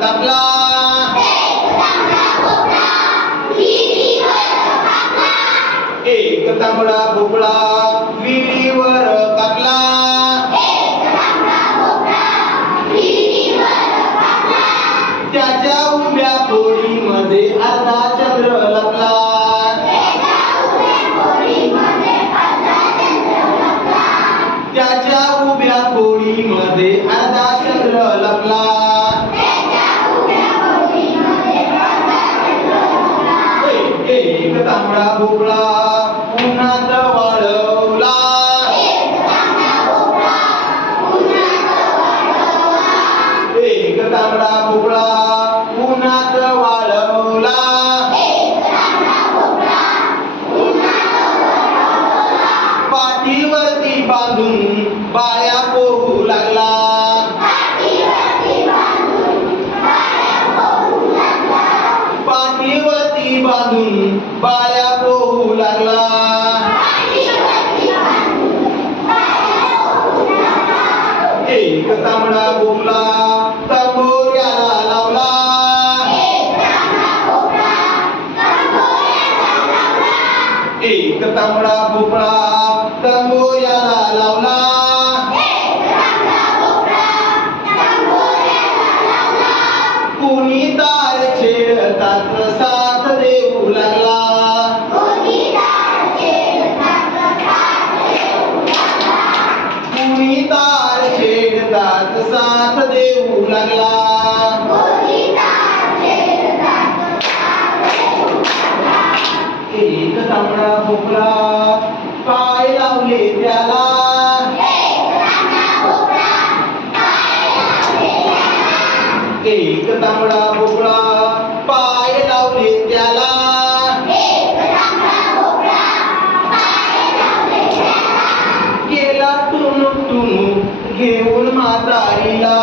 कापला एक तांबडा भोपळा विहिरीवर कापला त्याच्या उभ्या पोळीमध्ये अर्धा चंद्र लपला त्याच्या उभ्या पोळीमध्ये अर्धा चंद्र लपला एक तांबडा भोपळा उन्हात वाळवला एक तांबडा भोपळा उन्हात वाळवला पाठीवरती बांधून बाया पोहू लागला पाठीवरती बांधून बाया पोहू लागला एक तांबडा भोपळा तंबोऱ्याला लावला एक तांबडा भोपळा तंबोऱ्याला लावला कुणी तार छेडतात साथ देऊ लागला कुणी तार छेडतात साथ देऊ लागला एक तांबडा भोपळा पाय लावले त्याला एक तांबडा भोपळा पाय लावले त्याला गेला टुनू टुनू घेऊन म्हातारीला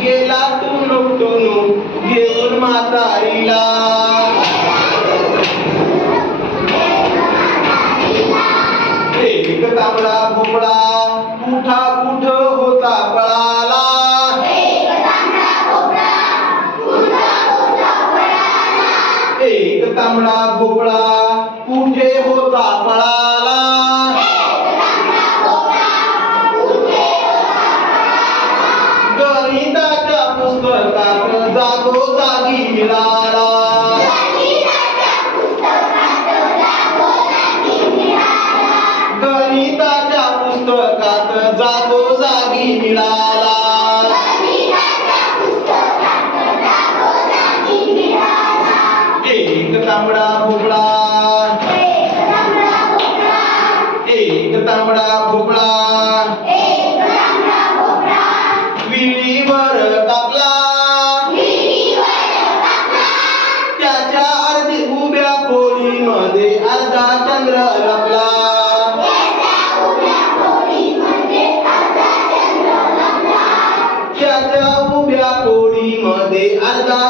गेला टुनू टुनू घेऊन म्हातारीला एक तांबडा भोपळा कुठा कुठ होता पळाला एक तांबडा भोपळा कुठे होता पळाला गणिताच्या पुस्तकात जागोजागी मिळाला गणिताच्या पुस्तकात जागोजागी मिळाला एक तांबडा भोपळा एक तांबडा भोपळा विहिरीवर कापला त्याच्या अर्धी उभ्या पोळीमध्ये अर्धा चंद्र लपला त्याच्या उभ्या पोळीमध्ये अर्धा